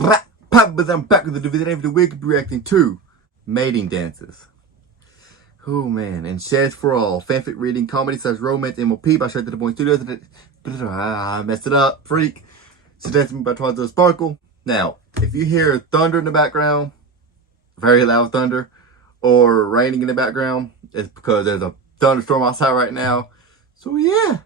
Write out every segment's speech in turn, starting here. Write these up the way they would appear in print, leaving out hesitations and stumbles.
But I'm back with the video. Today we're going to be reacting to mating dances. Oh man, and Shares for All, fanfic reading, comedy / romance, MOP by Straight to the Point Studios. I messed it up, freak. Suggested by Twilight Sparkle. Now, if you hear thunder in the background, very loud thunder, or raining in the background, it's because there's a thunderstorm outside right now. So yeah.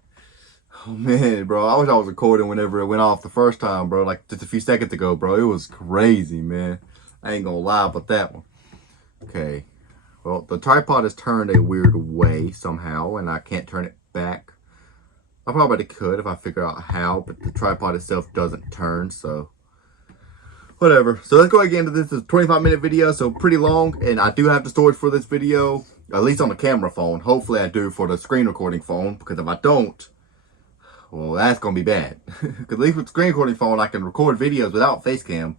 Oh man, bro, I wish I was recording whenever it went off the first time, bro. Like just a few seconds ago, bro. It was crazy, man. I ain't gonna lie about that one. Okay. Well, the tripod is turned a weird way somehow, and I can't turn it back. I probably could if I figure out how, but the tripod itself doesn't turn, so whatever. So let's go again to this. This is a 25-minute video, so pretty long, and I do have the storage for this video, at least on the camera phone. Hopefully I do for the screen recording phone, because if I don't, well, that's going to be bad. Because at least with the screen recording phone, I can record videos without face cam.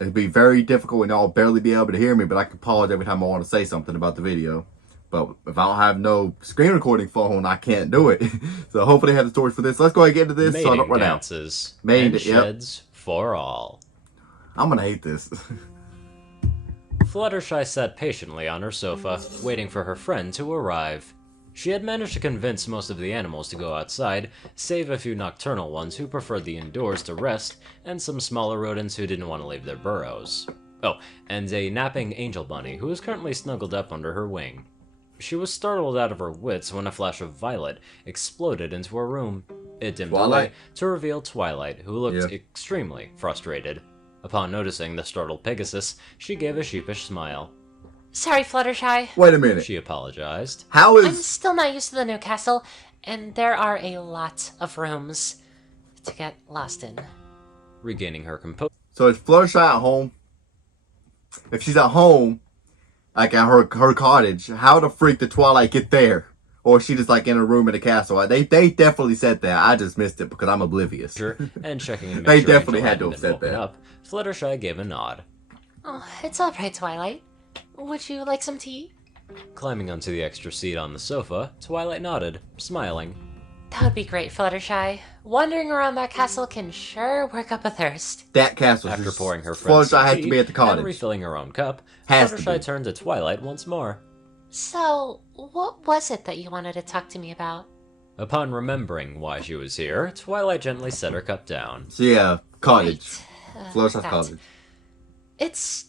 It'd be very difficult and y'all barely be able to hear me, but I can pause every time I want to say something about the video. But if I don't have no screen recording phone, I can't do it. So hopefully I have the storage for this. Let's go ahead and get into this. Mating so I don't run dances out. Mating and sheds for all. I'm going to hate this. Fluttershy sat patiently on her sofa, waiting for her friend to arrive. She had managed to convince most of the animals to go outside, save a few nocturnal ones who preferred the indoors to rest, and some smaller rodents who didn't want to leave their burrows. Oh, and a napping angel bunny who was currently snuggled up under her wing. She was startled out of her wits when a flash of violet exploded into her room. It dimmed the light to reveal Twilight, who looked extremely frustrated. Upon noticing the startled Pegasus, she gave a sheepish smile. Sorry, Fluttershy. Wait a minute. She apologized. How is... I'm still not used to the new castle, and there are a lot of rooms to get lost in. Regaining her composure. So is Fluttershy at home? If she's at home, like at her cottage, how the freak did Twilight get there? Or is she just like in a room in the castle? They definitely said that. I just missed it because I'm oblivious. And checking to make They sure definitely Angel had to hadn't have said been woken that. up, Fluttershy gave a nod. Oh, it's all right, Twilight. Would you like some tea? Climbing onto the extra seat on the sofa, Twilight nodded, smiling. That would be great, Fluttershy. Wandering around that castle can sure work up a thirst. That castle. After pouring her friend Fluttershy some has tea to be at the cottage. and refilling her own cup, Has to Fluttershy be. turned to Twilight once more. So, what was it that you wanted to talk to me about? Upon remembering why she was here, Twilight gently set her cup down. So yeah, cottage. Right. Fluttershy's that. cottage. It's...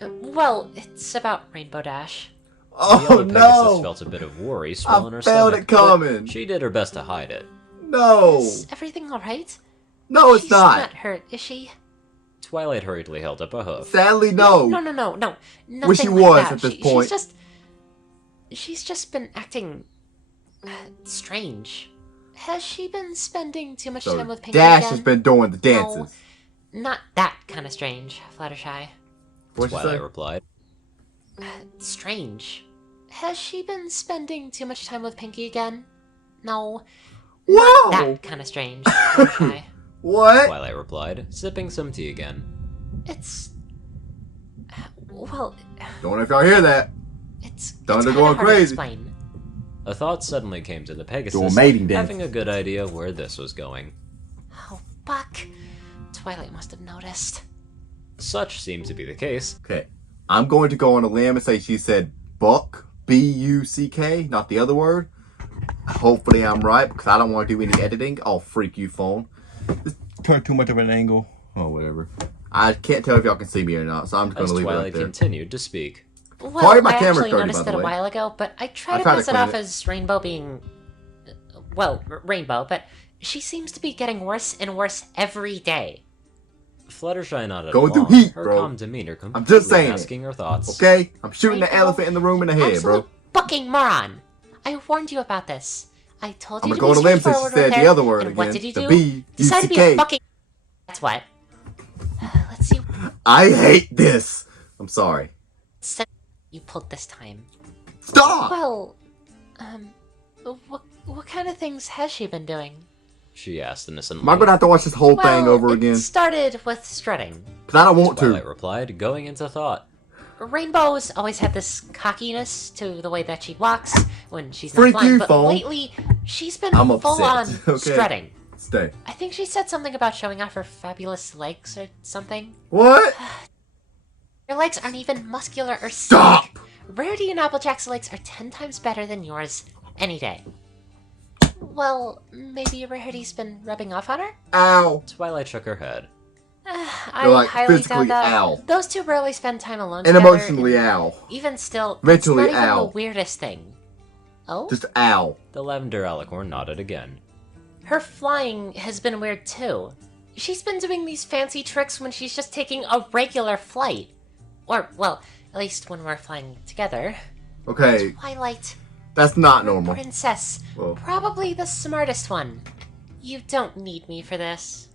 well, it's about Rainbow Dash. The Oh yellow Pegasus no! felt a bit of worry swell in her I felt stomach, it coming. but she did her best to hide it. No! Is everything alright? No, it's She's not. hurt, is she? Twilight hurriedly held up a hoof. Sadly, no. No. Nothing Wish she like was that. at this point. She's just been acting strange. Has she been spending too much So time with Pinkie Dash again? has been doing the dances. No, not that kind of strange, Fluttershy. What'd you Twilight say? replied. Strange. Has she been spending too much time with Pinkie again? No, Whoa! that kind of strange, Fluttershy. What? Twilight replied, sipping some tea again. It's... well, Don't know if y'all hear that. it's Thunder kinda going hard to crazy. explain. A thought suddenly came to the Pegasus, Doing mating having a dances. good idea where this was going. Oh, Buck. Twilight must have noticed. Such seemed to be the case. Okay. I'm going to go on a limb and say she said buck. B-U-C-K, not the other word. Hopefully I'm right because I don't want to do any editing. Oh, freak you, phone. Just turn too much of an angle. Oh, whatever. I can't tell if y'all can see me or not, so I'm just going As to leave it Twilight right there. continued to speak. Well, Sorry, my I camera's actually dirty, noticed by it the a way. while ago, but I try I to tried to pass it clean off it. as Rainbow being... well, Rainbow, but she seems to be getting worse and worse every day. Fluttershy nodded Going through along, heat, her bro. calm demeanor I'm just saying it. asking her thoughts. Okay? I'm shooting the Rainbow, elephant in the room in the head, Absolute bro. fucking moron! I warned you about this. I told I'm you going to to go on be a limb since she straightforward said with the her, other word and again. what did you The do? B, Decide to be U-C-K. a fucking... that's what. Let's see I hate this. I'm sorry. what you pulled this time. Stop! Well, what kind of things has she been doing? She asked innocently. Am I going to have to watch this whole thing over it again? started with strutting. Because I don't want Twilight to. replied, going into thought. Rainbow's always had this cockiness to the way that she walks when she's not Freak flying, you, but phone. lately she's been I'm full on upset, okay? strutting. Stay. I think she said something about showing off her fabulous legs or something. What? Your legs aren't even muscular or Stop! sleek. Rarity and Applejack's legs are 10 times better than yours any day. Well, maybe Rarity's been rubbing off on her? Ow! Twilight shook her head. I You're like highly physically doubt that. ow. Those two rarely spend time alone And together. emotionally ow. Even still, Mentally it's not even ow. the weirdest thing. Oh? Just ow. The lavender alicorn nodded again. Her flying has been weird too. She's been doing these fancy tricks when she's just taking a regular flight. Or, well, at least when we're flying together. Okay, Twilight, that's not normal. princess, Well, probably the smartest one. You don't need me for this.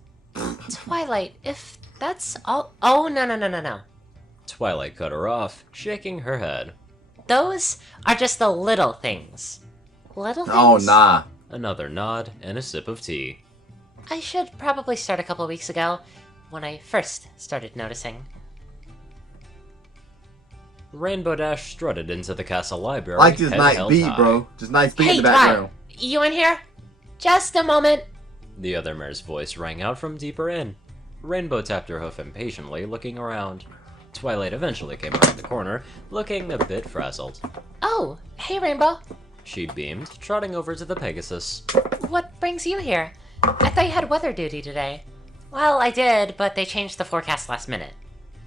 Twilight, if that's all. Oh, no. Twilight cut her off, shaking her head. Those are just the little things. Little things? oh nah. Another nod and a sip of tea. I should probably start a couple weeks ago, when I first started noticing. Rainbow Dash strutted into the castle library. Like this head nice held beat, high. bro. Just nice beat Hey, in the background. Dwight, you in here? Just a moment. The other mare's voice rang out from deeper in. Rainbow tapped her hoof impatiently, looking around. Twilight eventually came around the corner, looking a bit frazzled. Oh, hey, Rainbow. She beamed, trotting over to the Pegasus. What brings you here? I thought you had weather duty today. Well, I did, but they changed the forecast last minute.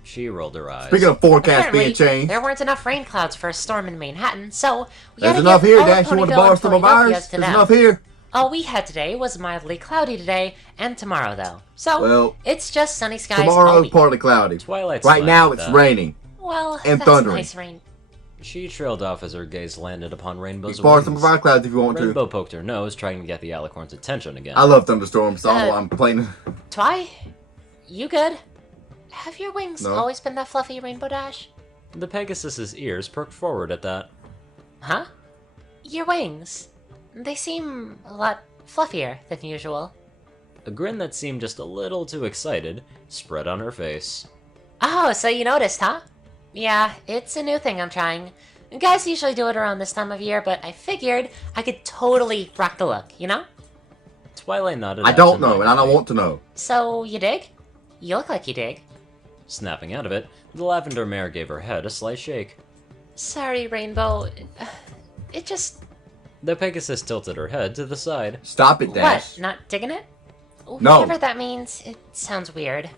She rolled her eyes. Speaking of forecast Apparently, being changed, there weren't enough rain clouds for a storm in Manhattan, so we there's had to enough give here, all of Dash. You want to Ponyville borrow and some of Philadelphia's ours? to There's them. enough here. All we had today was mildly cloudy today and tomorrow, though. So, Well, it's just sunny skies all Tomorrow's week. partly cloudy. Twilight Right smiled now at it's that. raining. Well, and that's thundering. nice rain. She trailed off as her gaze landed upon Rainbow's Borrow wings. some of our clouds if you want to. Rainbow poked her nose, trying to get the alicorn's attention again. I love thunderstorms, so Uh, I'm playing. Twy, you good? Have your wings No. always been that fluffy, Rainbow Dash? The Pegasus's ears perked forward at that. Huh? Your wings. They seem a lot fluffier than usual. A grin that seemed just a little too excited spread on her face. Oh, so you noticed, huh? Yeah, it's a new thing I'm trying. Guys usually do it around this time of year, but I figured I could totally rock the look, you know? Twilight nodded. I don't know, and I don't want to know. So, you dig? You look like you dig. Snapping out of it, the lavender mare gave her head a slight shake. Sorry, Rainbow. It just... The Pegasus tilted her head to the side. Stop it, Dash. What? Not digging it? No. Whatever that means, it sounds weird.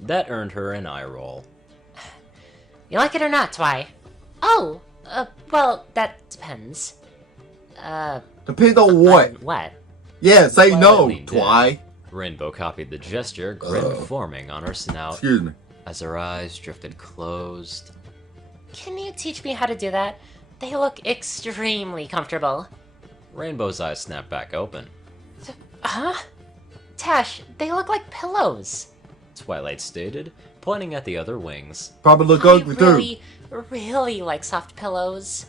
That earned her an eye roll. You like it or not, Twy? Oh, well, that depends. Depends on what. On what? Yeah, say Twilight no, leaned in. Twy. Rainbow copied the gesture, grin forming on her snout Excuse me. as her eyes drifted closed. Can you teach me how to do that? They look extremely comfortable. Rainbow's eyes snapped back open. Huh? Tash, they look like pillows. Twilight stated, pointing at the other wings. Probably look I ugly too. really like soft pillows.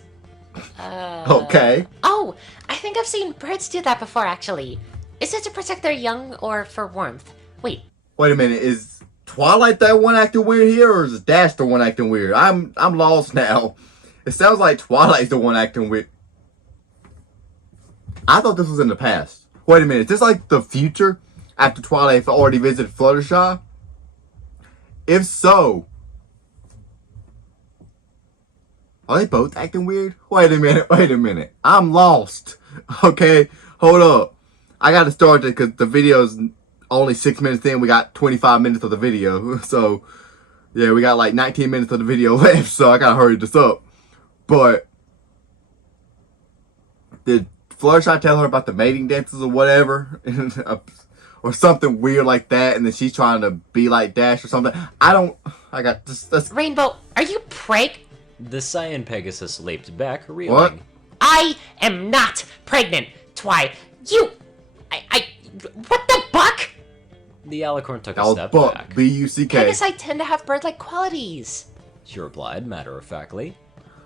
Okay. Oh, I think I've seen birds do that before, actually. Is it to protect their young or for warmth? Wait, Wait a minute. Is Twilight that one acting weird here, or is Dash the one acting weird? I'm lost now. It sounds like Twilight's the one acting weird. I thought this was in the past. Wait a minute. Is this like the future after Twilight already visited Fluttershy? If so, are they both acting weird? Wait a minute. I'm lost. Okay, hold up. I gotta start it because the video's only 6 minutes in. We got 25 minutes of the video. So, yeah, we got like 19 minutes of the video left. So I gotta hurry this up. But, did Fluttershy tell her about the mating dances or whatever? Or something weird like that, and then she's trying to be like Dash or something. I got this. That's Rainbow, are you preg? The Cyan Pegasus leaped back, reeling. I am not pregnant, Twy. What the buck? The alicorn took a Al step Buck, back. B-U-C-K. I guess I tend to have bird-like qualities. She replied matter-of-factly.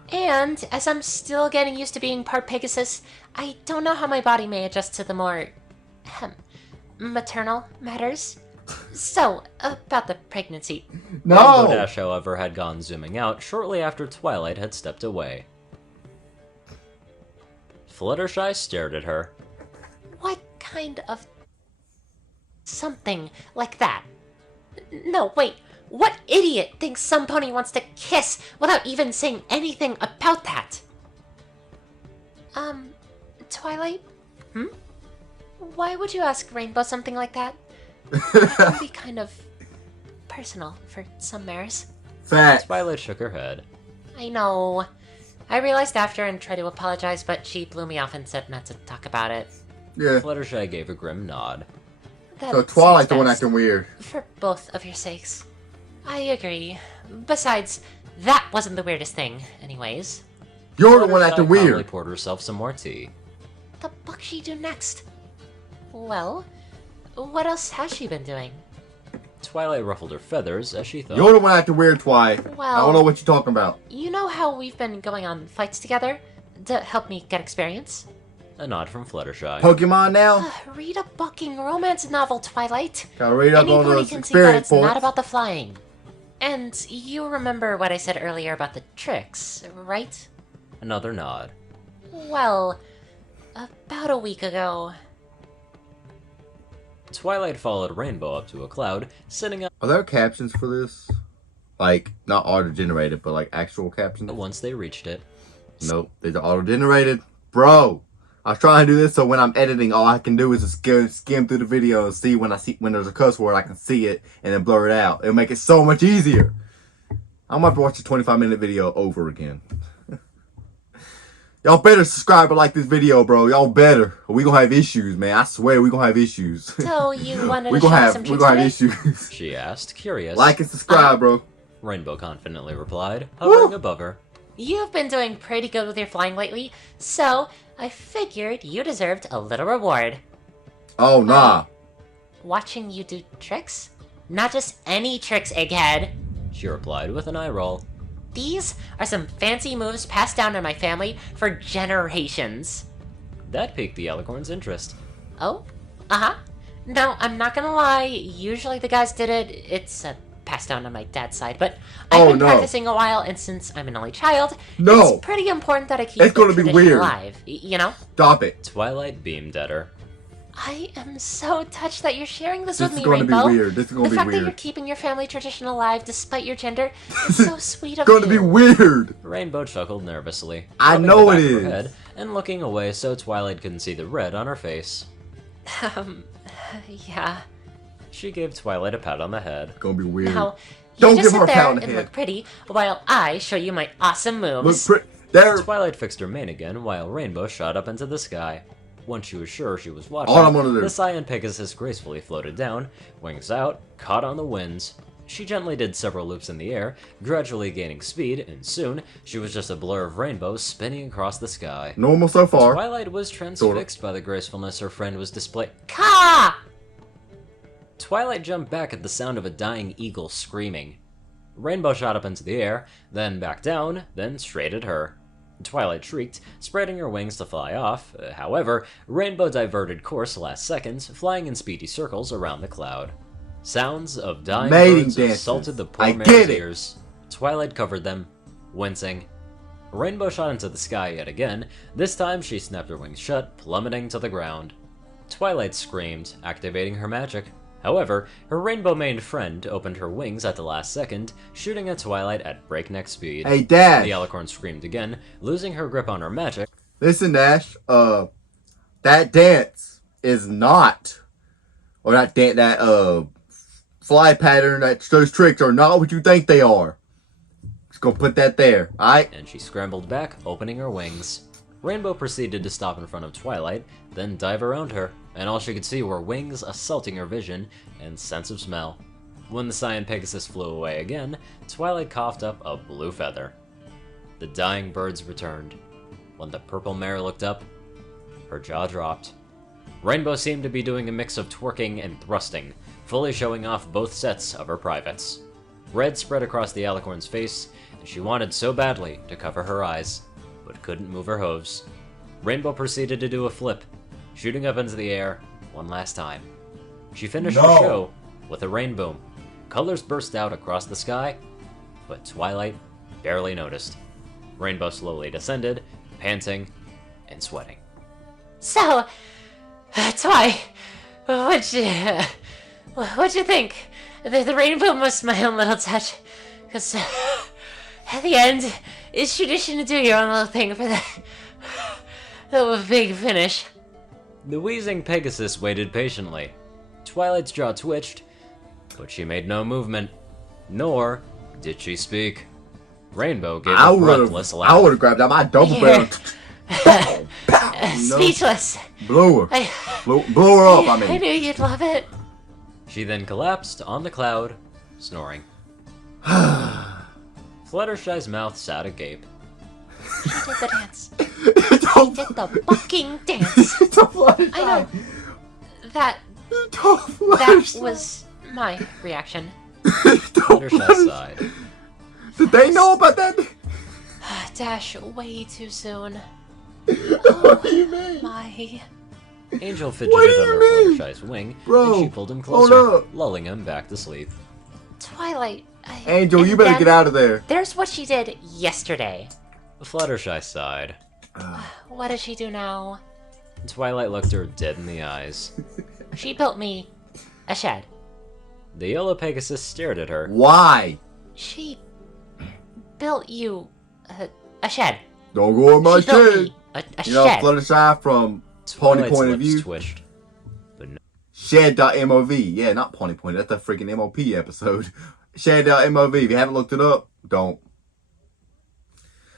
And, as I'm still getting used to being part Pegasus, I don't know how my body may adjust to the more... maternal matters. So, about the pregnancy. Rainbow No! Dash, however, had gone zooming out shortly after Twilight had stepped away. Fluttershy stared at her. What kind of Something like that. No, wait. What idiot thinks some pony wants to kiss without even saying anything about that? Twilight? Why would you ask Rainbow something like that? That can be kind of personal for some mares. Fact. Twilight shook her head. I know. I realized after and tried to apologize, but she blew me off and said not to talk about it. Yeah. Fluttershy gave a grim nod. That So Twilight's the seems one best. acting weird. For both of your sakes. I agree. Besides, that wasn't the weirdest thing, anyways. You're the one Fluttershy acting calmly weird. poured herself some more tea. The fuck she do next? Well, what else has she been doing? Twilight ruffled her feathers as she thought. You're the one acting weird, Twi. I Well- don't know what you're talking about. You know how we've been going on fights together to help me get experience? A nod from Fluttershy. Pokemon now? Read a fucking romance novel, Twilight. Gotta read up Any on pony those can see that experience it's not points. about the flying. And you remember what I said earlier about the tricks, right? Another nod. Well, about a week ago. Twilight followed Rainbow up to a cloud, sitting up Are there captions for this? Like, not auto-generated, but like actual captions? once they reached it. Nope, these are auto-generated. Bro, I was trying to do this so when I'm editing, all I can do is just skim through the video and see when there's a cuss word, I can see it and then blur it out. It'll make it so much easier. I'm about to watch a 25-minute video over again. Y'all better subscribe and like this video, bro. Y'all better. Or we gonna have issues, man. I swear we gonna have issues. So you wanted we to show gonna us have some we tricks gonna have today? issues. She asked, curious. Like and subscribe, bro. Rainbow confidently replied, hovering Woo! above her. You've been doing pretty good with your flying lately, so I figured you deserved a little reward. Oh nah. Watching you do tricks? Not just any tricks, Egghead. She replied with an eye roll. These are some fancy moves passed down in my family for generations. That piqued the Alicorn's interest. Oh? Uh-huh. No, I'm not gonna lie. Usually the guys did it. It's passed down on my dad's side, but I've Oh, been no. practicing a while, and since I'm an only child, No. it's pretty important that I keep It's the gonna be tradition weird. alive. You know? Stop it. Twilight beamed at her. I am so touched that you're sharing this This with is me, gonna be Rainbow. weird. This is gonna The be fact that you're weird. keeping your family tradition alive despite your gender is so sweet of Gonna you. be weird. Rainbow chuckled nervously. I rubbing know the back it of her is. head and looking away so Twilight couldn't see the red on her face. Yeah. She gave Twilight a pat on the head. Gonna be weird. Now, Don't you just give her sit a there pat on the and head. look pretty while I show you my awesome Look moves. there. Twilight fixed her mane again while Rainbow shot up into the sky. Once she was sure she was watching, All I'm gonna do. the Cyan Pegasus gracefully floated down, wings out, caught on the winds. She gently did several loops in the air, gradually gaining speed, and soon she was just a blur of rainbows spinning across the sky. Normal so far. Twilight was transfixed by the gracefulness her friend was displaying. Ka! Twilight jumped back at the sound of a dying eagle screaming. Rainbow shot up into the air, then back down, then straight at her. Twilight shrieked, spreading her wings to fly off. However, Rainbow diverted course last second, flying in speedy circles around the cloud. Sounds of dying Mating birds dances. assaulted the poor I mare's get it. ears. Twilight covered them, wincing. Rainbow shot into the sky yet again. This time she snapped her wings shut, plummeting to the ground. Twilight screamed, activating her magic. However, her rainbow-maned friend opened her wings at the last second, shooting at Twilight at breakneck speed. Hey, Dash. The Alicorn screamed again, losing her grip on her magic. Listen, Dash. That dance is not, or that fly pattern. Those tricks are not what you think they are. Just gonna put that there. All right. And she scrambled back, opening her wings. Rainbow proceeded to stop in front of Twilight, then dive around her, and all she could see were wings assaulting her vision and sense of smell. When the Cyan Pegasus flew away again, Twilight coughed up a blue feather. The dying birds returned. When the purple mare looked up, her jaw dropped. Rainbow seemed to be doing a mix of twerking and thrusting, fully showing off both sets of her privates. Red spread across the Alicorn's face, and she wanted so badly to cover her eyes, but couldn't move her hooves. Rainbow proceeded to do a flip, shooting up into the air one last time. She finished the No. show with a rainbow. Colors burst out across the sky, but Twilight barely noticed. Rainbow slowly descended, panting and sweating. So, Twi, would you What'd you think? The rainbow must my own little touch. Because at the end, it's tradition to do your own little thing for the big finish. The wheezing Pegasus waited patiently. Twilight's jaw twitched, but she made no movement. Nor did she speak. Rainbow gave a breathless I laugh. would have grabbed out my double barrel. You know? Speechless. Blow her. I Blow her up, I mean. knew you'd love it. She then collapsed on the cloud, snoring. Fluttershy's mouth sat agape. She did the dance. Don't, Did the fucking dance. don't Fluttershy. I know. That Don't that Fluttershy. was my reaction. Don't Fluttershy Fluttershy. sighed. Did they know about that? Dash way too soon. What do you mean? My. Angel What fidgeted do you under mean? Fluttershy's wing, Bro, and she pulled him hold closer, up. lulling him back to sleep. Twilight. Angel, and you better then get out of there. There's what she did yesterday. Fluttershy sighed. What does she do now? Twilight looked her dead in the eyes. She built me a shed. The yellow Pegasus stared at her. Why? She built you a shed. Don't go in my She built shit. me a You know, shed. Fluttershy from Pony Twilight's Point of lips View. twitched. But no, Shed.mov. Yeah, not Pony Point. That's a freaking MOP episode. Shed.mov. If you haven't looked it up, don't.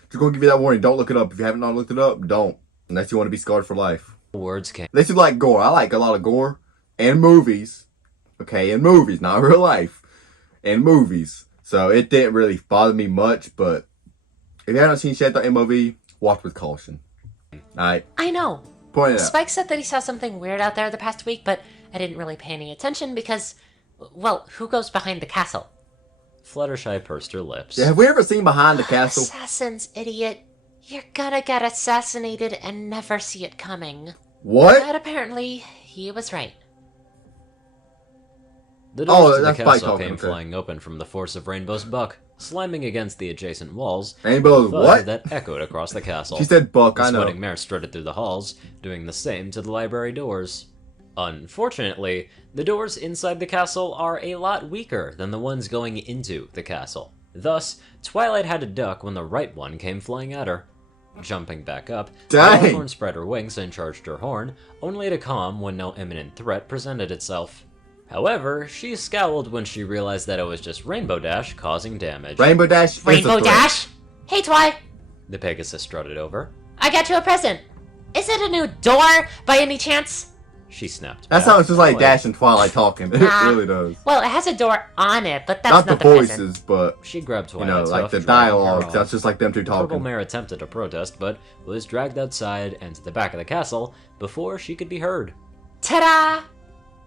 Just gonna give you that warning. Don't look it up. If you haven't not looked it up, don't. Unless you want to be scarred for life. words came. Unless you like gore. I like a lot of gore. And movies. Okay, in movies. Not real life. In movies. So it didn't really bother me much, but if you haven't seen Shed.mov, watch with caution. Alright, I know. point it out. Spike said that he saw something weird out there the past week, but I didn't really pay any attention because, well, who goes behind the castle? Fluttershy pursed her lips. Yeah, have we ever seen Behind the Castle? Assassins, idiot. You're gonna get assassinated and never see it coming. What? But apparently, he was right. The doors to the that's Spike castle talking, came okay. flying open from the force of Rainbow's buck, slamming against the adjacent walls. Rainbow, thud what? That echoed across the castle. She said buck, The I know. sweating mare strutted through the halls, doing the same to the library doors. Unfortunately, the doors inside the castle are a lot weaker than the ones going into the castle. Thus, Twilight had to duck when the right one came flying at her. Jumping back up, Dang. Yellowthorn spread her wings and charged her horn, only to calm when no imminent threat presented itself. However, she scowled when she realized that it was just Rainbow Dash causing damage. Rainbow Dash is a Rainbow threat. Dash? Hey, Twi! The Pegasus strutted over. I got you a present. Is it a new door, by any chance? She snapped That back. sounds just like "Oh, Dash and Twilight talking. It Nah. really does. Well, it has a door on it, but that's Not the present. voices, but, She grabbed you know, Twilight's like hoof, the dragging her dialogue. off. That's just like them two Purple talking. Mare attempted to protest, but was dragged outside and to the back of the castle before she could be heard. Ta-da!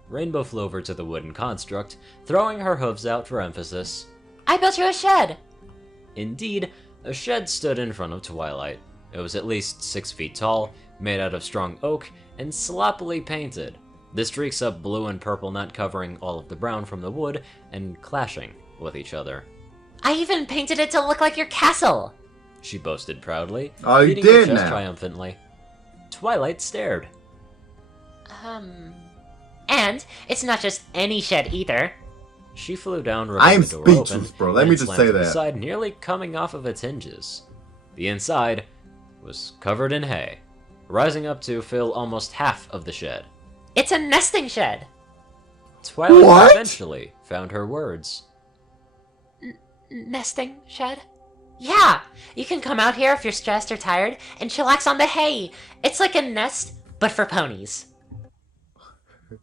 Rainbow flew over to the wooden construct, throwing her hooves out for emphasis. I built you a shed. Indeed, a shed stood in front of Twilight. It was at least 6 feet tall, made out of strong oak, and sloppily painted. The streaks of blue and purple not covering all of the brown from the wood and clashing with each other. I even painted it to look like your castle. She boasted proudly, Oh, you beating her did chest now. triumphantly. Twilight stared. And it's not just any shed either. She flew down, ripping I am the door speechless, open, bro. Let and me just slammed say to the that. side, nearly coming off of its hinges. The inside was covered in hay, rising up to fill almost half of the shed. It's a nesting shed. Twilight What? eventually found her words. Nesting shed? Yeah, you can come out here if you're stressed or tired and chillax on the hay. It's like a nest, but for ponies.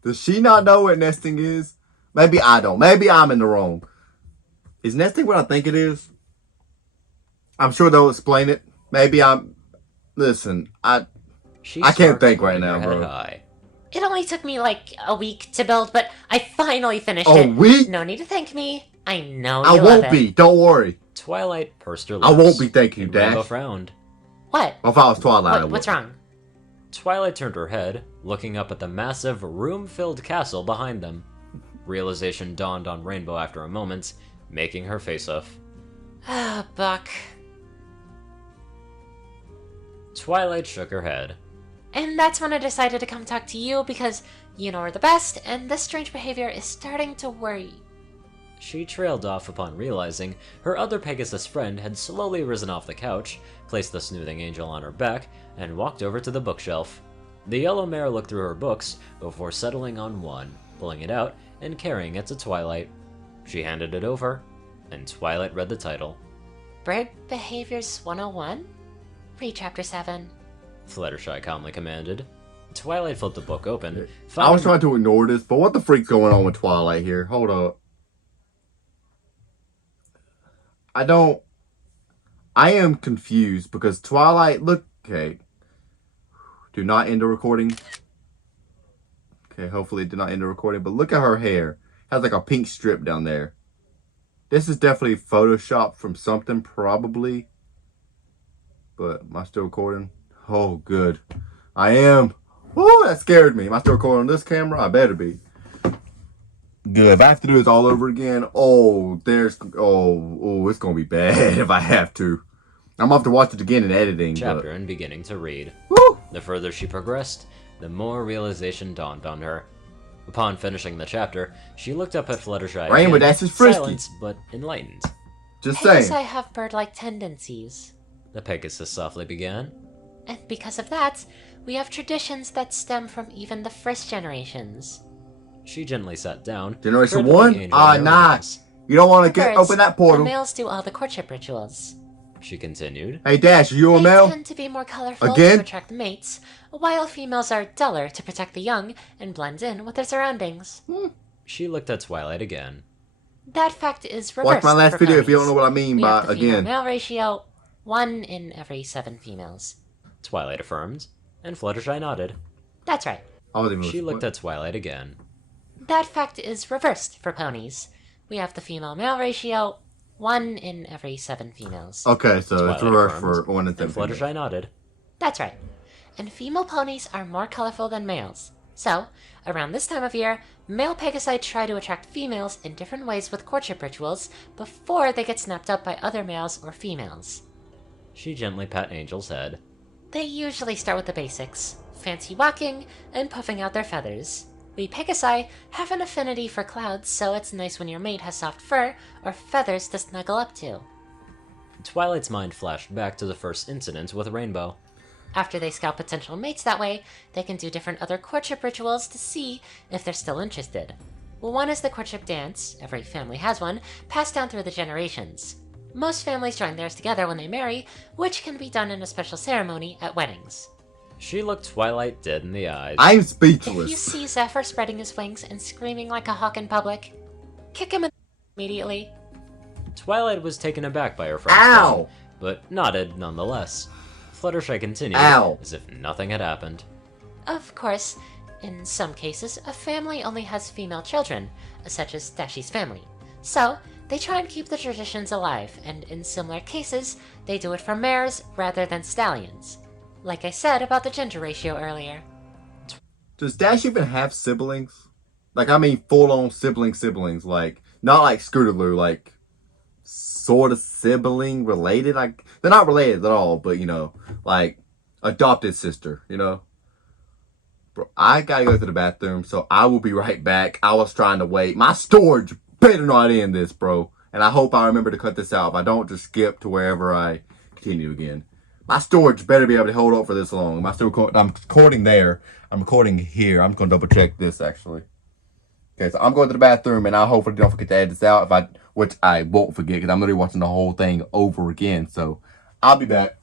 Does she not know what nesting is? Maybe I don't. Maybe I'm in the wrong. Is nesting what I think it is? I'm sure they'll explain it. Maybe I'm... Listen, She I can't smirked, think right holding her now, head bro. high. It only took me like a week to build, but I finally finished A it. week? No need to thank me. I know I you won't love be. it. Don't worry. Twilight pursed her lips. I won't be thanking you, and Rainbow Dash. frowned. What? If I was Twilight, I would. What's wrong? Twilight turned her head, looking up at the massive, room-filled castle behind them. Realization dawned on Rainbow after a moment, making her face off. Ah, Buck. Twilight shook her head. And that's when I decided to come talk to you because You know her the best, and this strange behavior is starting to worry. She trailed off upon realizing her other Pegasus friend had slowly risen off the couch, placed the smoothing angel on her back, and walked over to the bookshelf. The yellow mare looked through her books before settling on one, pulling it out and carrying it to Twilight. She handed it over, and Twilight read the title. Bird Behaviors 101? Read Chapter 7. Fluttershy calmly commanded. Twilight flipped the book open. I was trying to ignore this, but what the freak's going on with Twilight here? Hold up. I am confused because Twilight, look, okay. Do not end the recording. Okay, hopefully it did not end the recording, but look at her hair. It has like a pink strip down there. This is definitely Photoshopped from something, probably. But am I still recording? Oh, good. I am. Woo, that scared me. Am I still recording on this camera? I better be. Good. If I have to do this all over again, it's gonna be bad if I have to. I'm gonna have to watch it again in editing. Chapter and beginning to read. Woo! The further she progressed, the more realization dawned on her. Upon finishing the chapter, she looked up at Fluttershy Rainbow again, Dash is frisky. silent but enlightened. Just I guess saying. I have bird-like tendencies. The Pegasus softly began. And because of that, we have traditions that stem from even the first generations. She gently sat down. Generation cradling 1? the angel Ah, in her nah. arms. You don't want to Birds, open that The portal. males do all the courtship rituals. She continued. Hey Dash, are you a They male? tend to be more colorful Again? to attract mates, while females are duller to protect the young and blend in with their surroundings. She looked at Twilight again. That fact is reversed Watch my last for video if you don't ponies. know what I mean We by have the again. female-male ratio, 1 in every 7 females. Twilight affirmed, and Fluttershy nodded. That's right. I wasn't even She looked what? at Twilight again. That fact is reversed for ponies. We have the female-male ratio, 1 in every 7 females. Okay, so it's Twilight reversed affirmed, for 1 and and 7. Fluttershy nodded. That's right. And female ponies are more colorful than males. So, around this time of year, male Pegasi try to attract females in different ways with courtship rituals before they get snapped up by other males or females. She gently pat Angel's head. They usually start with the basics, fancy walking and puffing out their feathers. We Pegasi have an affinity for clouds, so it's nice when your mate has soft fur or feathers to snuggle up to. Twilight's mind flashed back to the first incident with Rainbow. After they scout potential mates that way, they can do different other courtship rituals to see if they're still interested. One is the courtship dance, every family has one, passed down through the generations. Most families join theirs together when they marry, which can be done in a special ceremony at weddings. She looked Twilight dead in the eyes. I'm If you speechless. see Zephyr spreading his wings and screaming like a hawk in public, kick him in the immediately. Twilight was taken aback by her friend's Ow! tone, but nodded nonetheless. Fluttershy continued, Ow. as if nothing had happened. Of course, in some cases, a family only has female children, such as Dashi's family. So, they try and keep the traditions alive, and in similar cases, they do it for mares rather than stallions. Like I said about the gender ratio earlier. Does Dash even have siblings? Like, I mean, full-on siblings. Like, not like Scootaloo, like, sort of sibling related. Like, they're not related at all, but, you know, like, adopted sister, you know? Bro, I gotta go to the bathroom, so I will be right back. I was trying to wait. My storage better not end this, bro. And I hope I remember to cut this out. If I don't, just skip to wherever I continue again. My storage better be able to hold up for this long. Am I still recording? I'm recording there. I'm recording here. I'm going to double check this, actually. Okay, so I'm going to the bathroom, and I hopefully don't forget to edit this out, which I won't forget, because I'm literally watching the whole thing over again. So, I'll be back.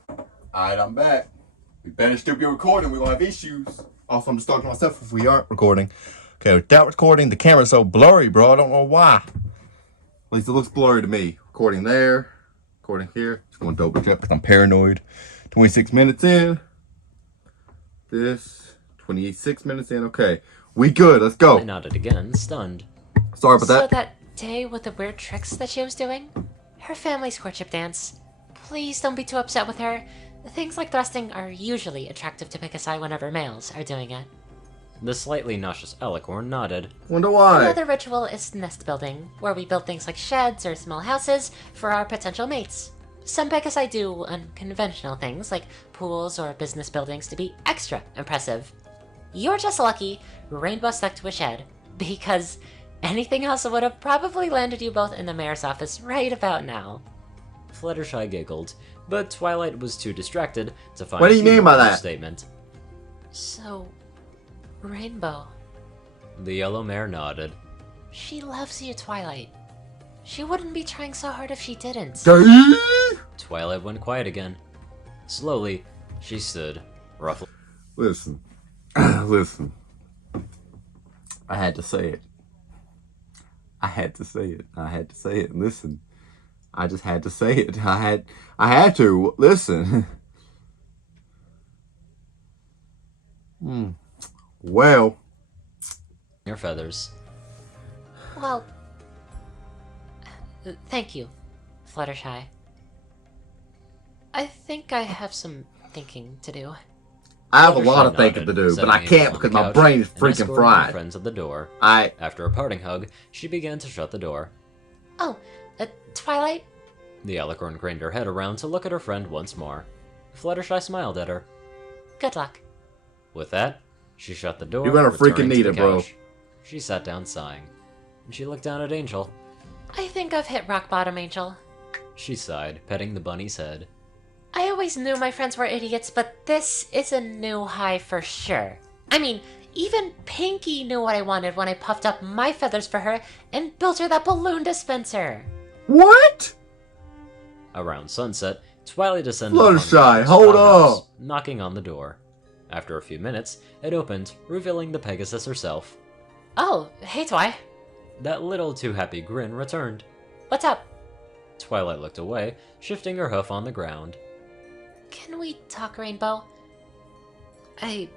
Alright, I'm back. We better still be recording. We're going to have issues. Also, I'm just talking to myself if we aren't recording. Okay, without recording, the camera's so blurry, bro. I don't know why. At least it looks blurry to me. Recording there. Recording here. Just going to double check because I'm paranoid. 26 minutes in. This. 26 minutes in. Okay. We good. Let's I go. nodded again, stunned. Sorry about So that. that day with the weird tricks that she was doing? Her family's courtship dance. Please don't be too upset with her. Things like thrusting are usually attractive to Pegasi whenever males are doing it. The slightly nauseous Alicorn nodded. Wonder why. Another ritual is nest building, where we build things like sheds or small houses for our potential mates. Some Pegasi do unconventional things like pools or business buildings to be extra impressive. You're just lucky Rainbow stuck to a shed, because anything else would have probably landed you both in the mayor's office right about now. Fluttershy giggled, but Twilight was too distracted to find What do you mean by humor in her that? statement. So, Rainbow, The yellow mare nodded. she loves you, Twilight. She wouldn't be trying so hard if she didn't. Twilight went quiet again. Slowly, she stood, ruffled. Listen. Listen. I had to say it. I had to say it. I had to say it. Listen. I just had to say it. I had to. Listen. Well. Your feathers. Well, thank you, Fluttershy. I think I have some thinking to do. I have a lot Fluttershy of thinking to nodded, do, but setting I Angel can't on because the my couch brain is and freaking escorting her fried. friends at the door. I After a parting hug, she began to shut the door. Oh, Twilight? The alicorn craned her head around to look at her friend once more. Fluttershy smiled at her. Good luck. With that, she shut the door. You're gonna returning freaking to need the it, bro. couch. She sat down sighing. And she looked down at Angel. I think I've hit rock bottom, Angel. She sighed, petting the bunny's head. I always knew my friends were idiots, but this is a new high for sure. I mean, even Pinky knew what I wanted when I puffed up my feathers for her and built her that balloon dispenser. what? Around sunset, Twilight descended Fluttershy, upon the hold house, up. knocking on the door. After a few minutes, it opened, revealing the Pegasus herself. Oh, hey Twi. That little too happy grin returned. What's up? Twilight looked away, shifting her hoof on the ground. Can we talk, Rainbow? I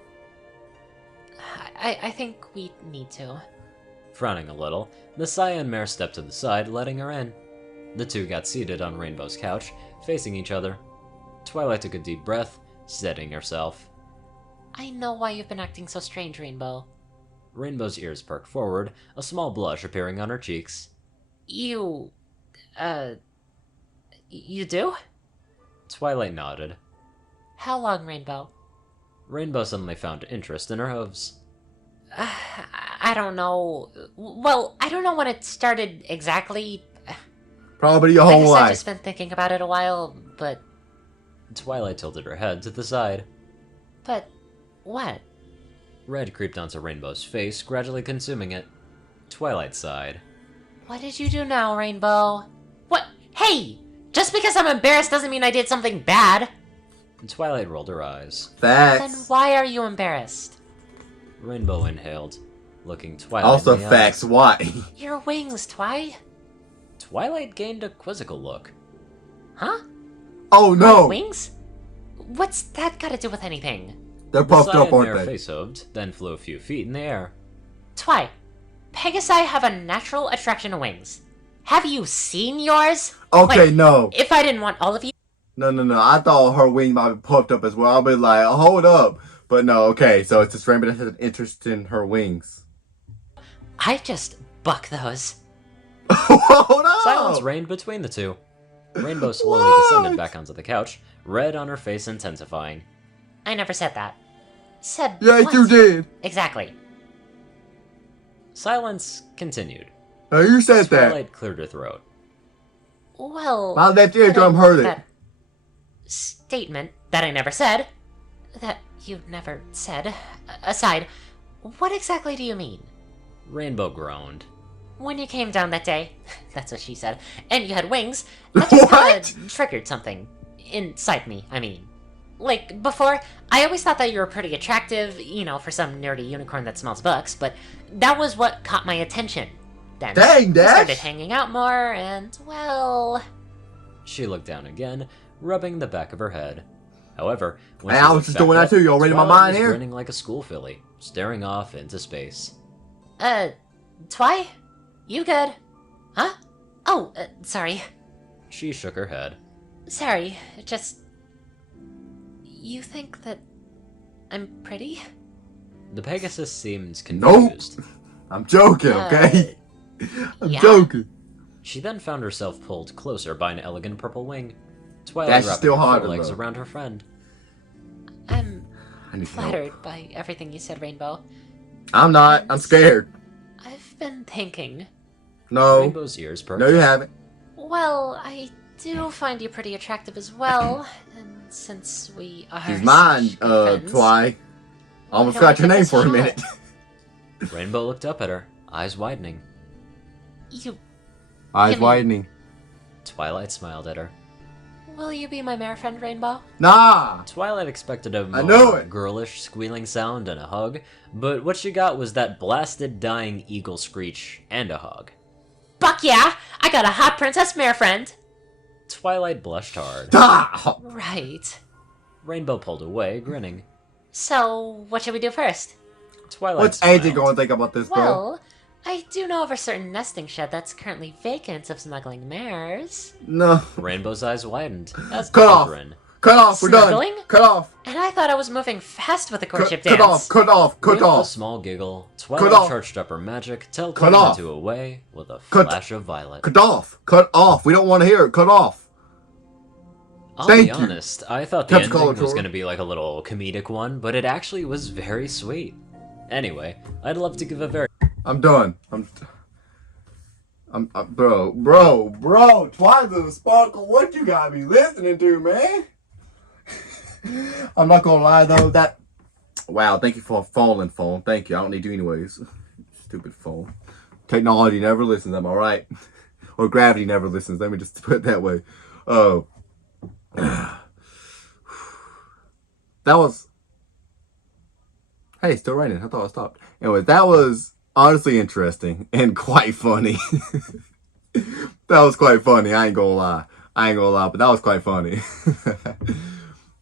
think we need to. Frowning a little, the Cyan mare stepped to the side, letting her in. The two got seated on Rainbow's couch, facing each other. Twilight took a deep breath, steadying herself. I know why you've been acting so strange, Rainbow. Rainbow's ears perked forward, a small blush appearing on her cheeks. You do? Twilight nodded. How long, Rainbow? Rainbow suddenly found interest in her hooves. I don't know. Well, I don't know when it started exactly. Probably your I whole guess I've life. just been thinking about it a while, but Twilight tilted her head to the side. what? Red creeped onto Rainbow's face, gradually consuming it. Twilight sighed. What did you do now, Rainbow? What? Hey! Just because I'm embarrassed doesn't mean I did something bad. Twilight rolled her eyes. Then Facts. why are you embarrassed? Rainbow inhaled, looking Twilight Also in the facts. eyes. Why? Your wings, Twi. Twilight gained a quizzical look. Huh? Oh My no! wings? What's that got to do with anything? They're The puffed up, Cyan mare aren't they? face hoved, then flew a few feet in the air. Twi, Pegasi have a natural attraction to wings. Have you seen yours? Okay, Like, no. If I didn't want all of you, No. I thought her wing might be puffed up as well. I'll be like, hold up. But no, okay. So it's just Rainbow that has an interest in her wings. I just buck those. Hold up! Silence reigned between the two. Rainbow slowly What? descended back onto the couch, red on her face intensifying. I never said that. Said Yes, what? you did. Exactly. Silence continued. No, you said that. Twilight cleared her throat. Well, My left but I eardrum heard it. that statement that I never said, that you never said, aside, what exactly do you mean? Rainbow groaned. When you came down that day, that's what she said, and you had wings, that just What? kinda triggered something. Inside me, I mean. Like, before, I always thought that you were pretty attractive, you know, for some nerdy unicorn that smells books, but that was what caught my attention. Then Dang, we Dash. started hanging out more, and, well... She looked down again, rubbing the back of her head. However, when Hey, she I was looked just back doing that up, too. Y'all reading my Twilight mind was here? grinning like a school filly, staring off into space. Twi? You good? Huh? Oh, sorry. She shook her head. Sorry, just... You think that I'm pretty? The Pegasus seemed Nope. confused. I'm joking, okay? I'm yeah. joking. She then found herself pulled closer by an elegant purple wing. Twilight That's wrapped still her harder, forelegs though. around her friend. I'm I need help. flattered by everything you said, Rainbow. I'm not. I'm scared. I've been thinking. No. Rainbow's ears perked No, you up. haven't. Well, I do find you pretty attractive as well, and since we are She's mine, such good friends, Twy. Almost why forgot don't your we name give for a this minute. shot? Rainbow looked up at her, eyes widening. You Eyes Gimme. widening. Twilight smiled at her. will you be my mare friend, Rainbow? Nah. Twilight expected a I knew more it. girlish squealing sound and a hug, but what she got was that blasted dying eagle screech and a hug. Buck yeah! I got a hot princess mare friend! Twilight blushed hard. Ah. Right. Rainbow pulled away, grinning. So, what should we do first? Twilight What's smiled. AJ going to think about this, bro? Well, I do know of a certain nesting shed that's currently vacant of snuggling mares. No. Rainbow's eyes widened. As Cut did a off. grin. Cut off. We're Snuggling? done. Cut off. And I thought I was moving fast with the courtship Cut dance. off. Cut off. Cut With a off. small giggle, Cut Twilight off. charged up her magic, Cut teleporting off. into a way with a Cut- flash of violet. Cut off. Cut off. We don't want to hear it. Cut off. I'll Thank be you. honest, I thought the Touch ending color, was Tor. going to be like a little comedic one, but it actually was very sweet. Anyway, I'd love to give a very I'm done. Bro. Twice of the sparkle. What you got me listening to, man? I'm not gonna lie though. Wow. Thank you for falling, phone. Thank you. I don't need you anyways. Stupid phone. Technology never listens. Am I right? Or gravity never listens. Let me just put it that way. Oh. That was. Hey, it's still raining. I thought it stopped. Anyway, that was honestly interesting and quite funny. That was quite funny. I ain't gonna lie, but that was quite funny.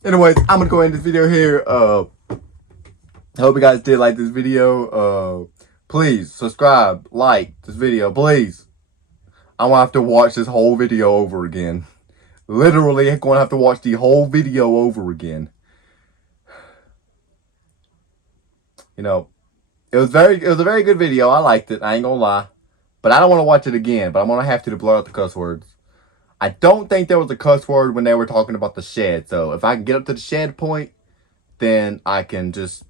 Anyways, I'm gonna go end this video here. I hope you guys did like this video. Please subscribe, like this video, please. I'm gonna have to watch this whole video over again. Literally gonna have to watch the whole video over again. You know, it was a very good video. I liked it. I ain't gonna lie. But I don't want to watch it again. But I'm gonna have to blur out the cuss words. I don't think there was a cuss word when they were talking about the shed. So if I can get up to the shed point, then I can just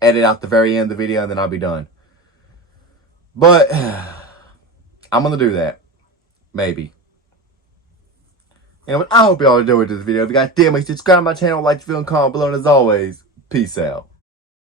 edit out the very end of the video and then I'll be done. But I'm gonna do that. Maybe. Anyway, I hope y'all enjoyed this video. If you guys did, make sure you subscribe to my channel, like the video, and comment below. And as always, peace out.